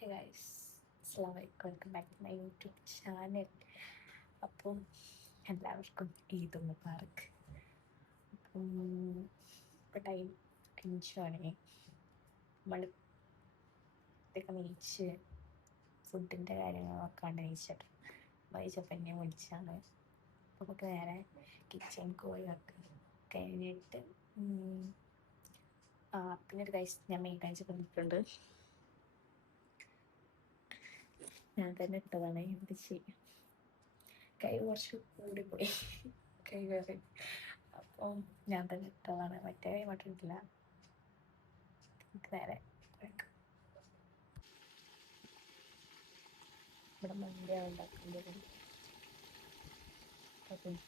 ഹേ guys, അസ്സലാമു അലൈക്കും, welcome back to my YouTube channel. അപ്പം എല്ലാവർക്കും ഈദ് മുബാറക്ക്. അപ്പം ഇപ്പോൾ ടൈം 5 മണി. നമ്മൾ ഇതൊക്കെ നീച്ച് ഫുഡിൻ്റെ കാര്യങ്ങളൊക്കെ നീച്ചിട്ട് വൈകിച്ചപ്പം എന്നെ വിളിച്ചാണ്. അപ്പോൾ നമുക്ക് നേരെ കിച്ചൺ പോയി വെക്കും കഴിഞ്ഞിട്ട് പിന്നെ ഒരു ഗൈസ് ഞാൻ മെയിൻ കാഴ്ച പറഞ്ഞിട്ടുണ്ട്. ഞാൻ തന്നെ ഇട്ടതാണ്. എന്ത് ചെയ്യും, കൈ കുറച്ച് കൂടിപ്പോയി, കൈ കയറി. അപ്പം ഞാൻ തന്നെ ഇട്ടതാണ്, മറ്റേ കൈ മട്ടിട്ടില്ല. നേരെ വെക്കാം. ഇവിടെ മന്തിയാണ് ഉണ്ടാക്കുന്നത്. അപ്പം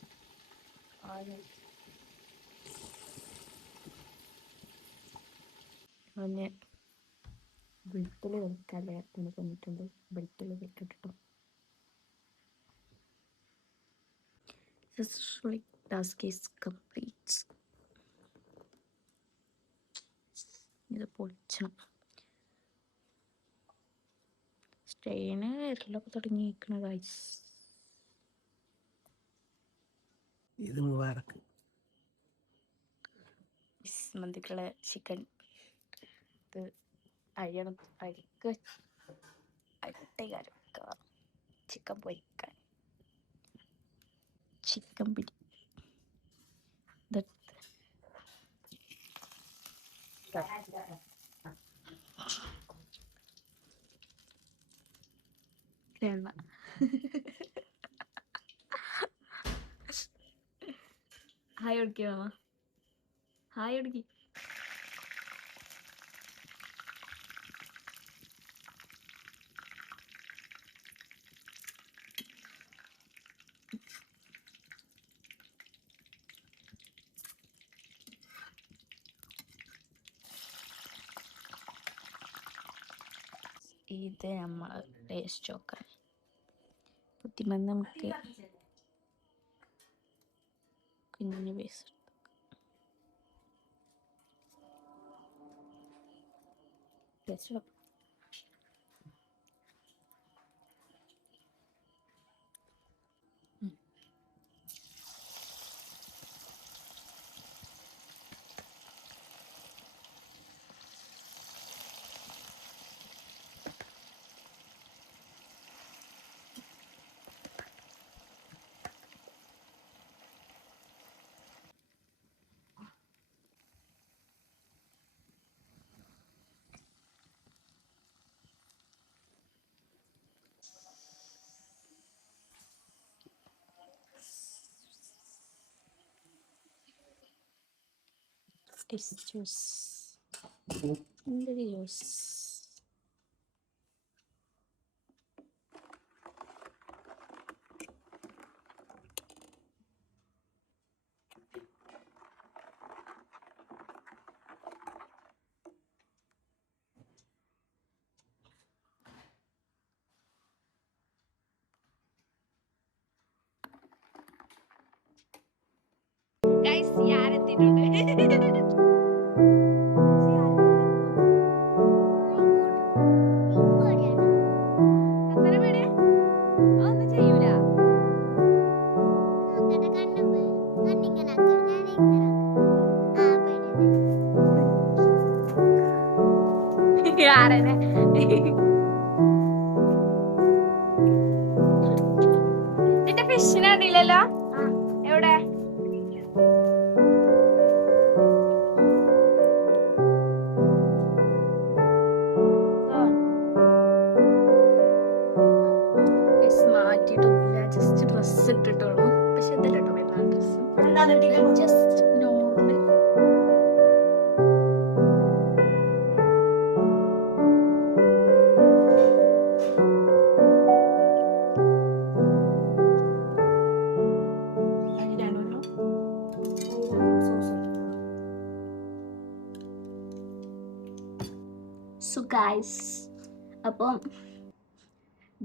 ആദ്യം അവന് വെളുത്തുള്ളി വെളുക്കാതെ തന്നെ തന്നിട്ടുണ്ട്. വെളുത്തുള്ളി വെക്കിട്ടോ. Successfully task is complete. ഇത് പൊളിച്ചണം. സ്റ്റെയിന് എല്ലാം തുടങ്ങിയിരിക്കണ ഗൈസ്. ഇത് മുബാറക്ക്. മന്തിക്കുള്ള ചിക്കൻ ഇത് അരിയണം. അരിക്ക് അട്ടകാരം ചിക്കൻ പൊരിക്കാൻ. ചിക്കൻ പിടി ഹായ് ഒടുക്കി മാമ, ഹായ് ഒടുക്കി. ഇത് നമ്മൾ ടേസ്റ്റ് നോക്കാൻ ബുദ്ധിമുട്ട്. നമുക്ക് കുഞ്ഞു പീസ് ടേസ്റ്റ് നോക്കാം. ജ്യൂസ് എന്തൊരു ജ്യൂസ്. ഗൈസ് ഞാനെത്തിയിട്ടുണ്ട്. നിന്റെ ഫിഷിനെ കണ്ടില്ലല്ലോ. എവിടെ? മാറ്റിയിട്ടൊന്നുമില്ല, ജസ്റ്റ് ഡ്രസ് ഇട്ടിട്ടുള്ളൂ. പക്ഷെ ഇതല്ല കേട്ടോ വരുന്ന dress, just normal. So guys, അപ്പം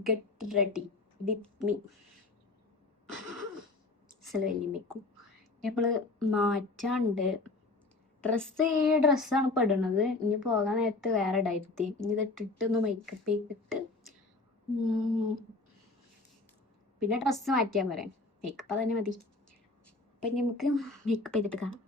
ഗെറ്റ് റെഡി വിത്ത് മീ. നമ്മൾ മാറ്റാണ്ട് ഡ്രസ്സ് ഈ ഡ്രസ്സാണ് ഇപ്പം ഇടണത്. ഇനി പോകാൻ നേരത്ത് വേറെ ഇടായിരുത്തി. ഇനി ഇതിട്ടിട്ട് ഒന്ന് മേക്കപ്പ് ചെയ്തിട്ട് പിന്നെ ഡ്രസ്സ് മാറ്റിയാൽ പറയാം. മേക്കപ്പ് അതന്നെ മതി. അപ്പം ഇനി നമുക്ക് മേക്കപ്പ് ചെയ്തിട്ട് കാണാം.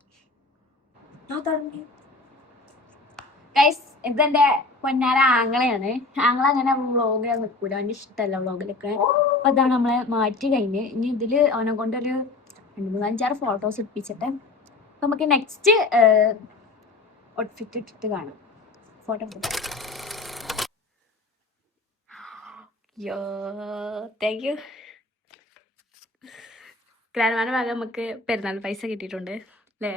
ഗൈസ്, ഇതെന്റെ പൊന്നാര ആങ്ങളെയാണ്. ആങ്ങള അങ്ങനെ വ്ളോഗിൽ നിൽക്കൂല, അവൻ്റെ ഇഷ്ടമല്ല വ്ളോഗിലൊക്കെ. അപ്പൊ ഇതാണ് നമ്മളെ മാറ്റി കഴിഞ്ഞ്. ഇനി ഇതില് അവനെ കൊണ്ടൊരു 2-3-5-6 ഫോട്ടോസ് എടുപ്പിച്ചിട്ട് നമുക്ക് നെക്സ്റ്റ് ഔട്ട്ഫിറ്റ് ഇട്ടിട്ട് കാണാം. ഫോട്ടോ യോ താങ്ക് യു. ഗ്രാൻഡ്മാൻ്റെ ഭാഗം നമുക്ക് പെരുന്നാൾ പൈസ കിട്ടിയിട്ടുണ്ട് അല്ലേ?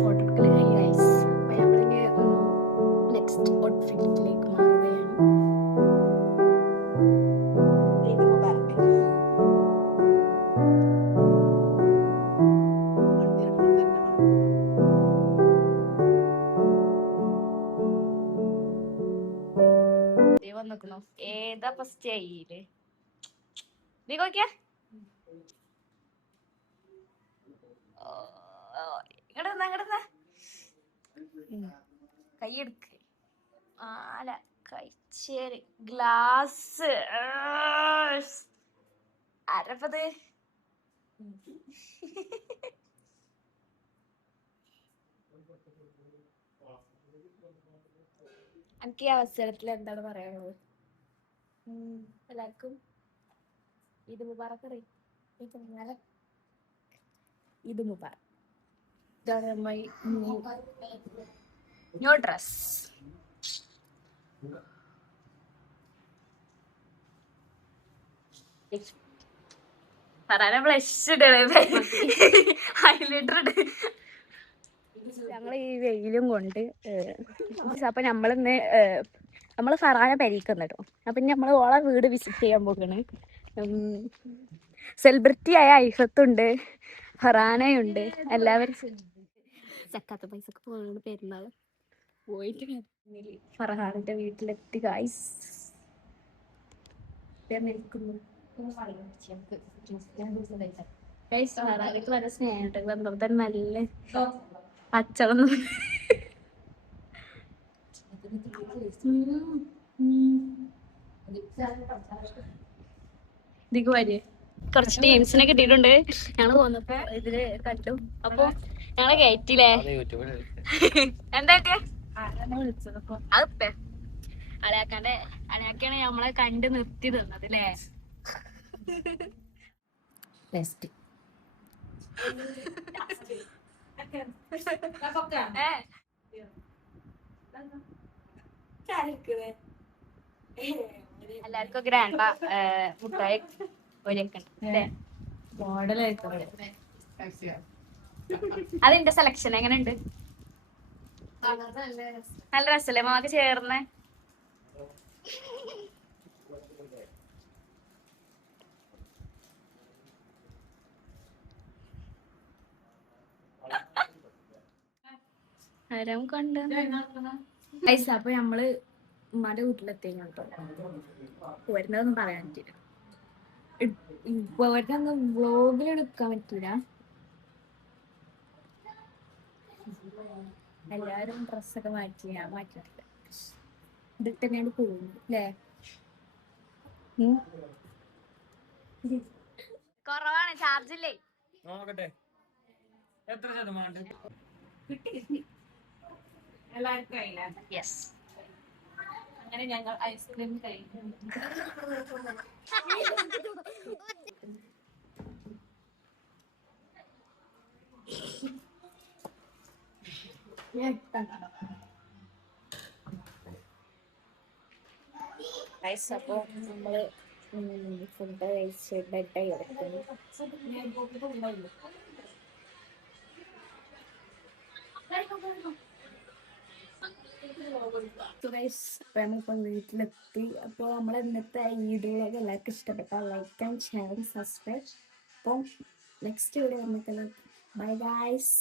ഫോട്ടോ എടുക്കൽ കഴിഞ്ഞു ഗൈസ്. അപ്പം നമ്മളിനി നെക്സ്റ്റ് ഔട്ട്ഫിറ്റിലേക്ക് മാറുകയാണ്. വന്നിക്കണോ? ഏതാ ഫസ്റ്റ് ആയില്ലേ? നീ നോക്കിയാ ഇങ്ങോട്ട് കൈയെടുക്ക്. ആല കഴിച്ചേര് ഗ്ലാസ് അരപ്പത്. എനിക്ക് ഈ അവസരത്തിൽ എന്താണ് പറയാനുള്ളത്? എല്ലാവർക്കും ഈദ് മുബാറക്ക് അറിയും. ഈദ് മുബാറക്ക്. ഇതാണ് മൈ ന്യൂ ഡ്രസ്. പറയാൻ ബ്ലഷ് ഹൈലൈറ്റർ ഇട്. ഞങ്ങൾ ഈ വെയിലും കൊണ്ട് അപ്പൊ നമ്മള് ഫറാനെ പരിക്കുന്നു കേട്ടോ. അപ്പൊ നമ്മള് ഓളെ വീട് വിസിറ്റ് ചെയ്യാൻ പോകണ്. സെലിബ്രിറ്റി ആയ ഐഫത്തുണ്ട്, ഫറാനയുണ്ട്, എല്ലാവരും ചക്കാത്ത പൈസക്ക് പോകണ പെരുന്നാൾ പോയിട്ട് ഫർഹാനിന്റെ വീട്ടിലെത്തി ഗൈസ്. നിൽക്കുന്നു ഫറാനക്ക് വളരെ സ്നേഹമുണ്ട്. ബന്ധം നല്ല പച്ചളം ഇതിക്ക് വരെ കുറച്ച് ടീംസിനെ കിട്ടിയിട്ടുണ്ട്. ഞങ്ങള് പോന്നപ്പോ ഇതില് കണ്ടു. അപ്പൊ ഞങ്ങളെ കയറ്റില്ലേ എന്താ വിളിച്ചത്? അതിപ്പേ അളയാക്കാണ് നമ്മളെ കണ്ട് നിർത്തി തന്നത് അല്ലേ? എല്ലാവർക്കും ഗ്രാൻഡ മുട്ടായി അതിന്റെ സെലക്ഷൻ എങ്ങനെയുണ്ട്? നല്ല രസല്ലേ മാക്ക് ചേർന്ന്? കണ്ട പൈസ. അപ്പൊ നമ്മള് ഉമ്മാന്റെ വീട്ടിലെത്തിയോ വരുന്നതൊന്നും പറയാൻ പറ്റില്ല. വരുന്നൊന്നും വ്ളോഗിൽ എടുക്കാൻ പറ്റൂല. എല്ലാരും ഡ്രസ്സൊക്കെ മാറ്റി, ഞാൻ മാറ്റിട്ടില്ല. ഇതിട്ട് തന്നെയാണ് പോകുന്നത് അല്ലേ? കുറവാണ്, ചാർജില്ലേ? നോക്കട്ടെ എത്ര ശതമാനം യെസ്. അങ്ങനെ ഞങ്ങൾ ഐസ്ക്രീം കഴിക്കും. അപ്പൊ നമ്മള് ഫുഡ് കഴിച്ച് ബെഡായി കിടക്കുന്നു. നമ്മളിപ്പം വീട്ടിലെത്തി. അപ്പോൾ നമ്മൾ ഇന്നത്തെ വീഡിയോയിലേക്ക് എല്ലാവർക്കും ഇഷ്ടപ്പെട്ടാൽ ലൈക്ക് ആൻഡ് ഷെയർ സബ്സ്ക്രൈബ്. അപ്പം നെക്സ്റ്റ് വീഡിയോ വന്നിട്ടുള്ളത്. Bye guys.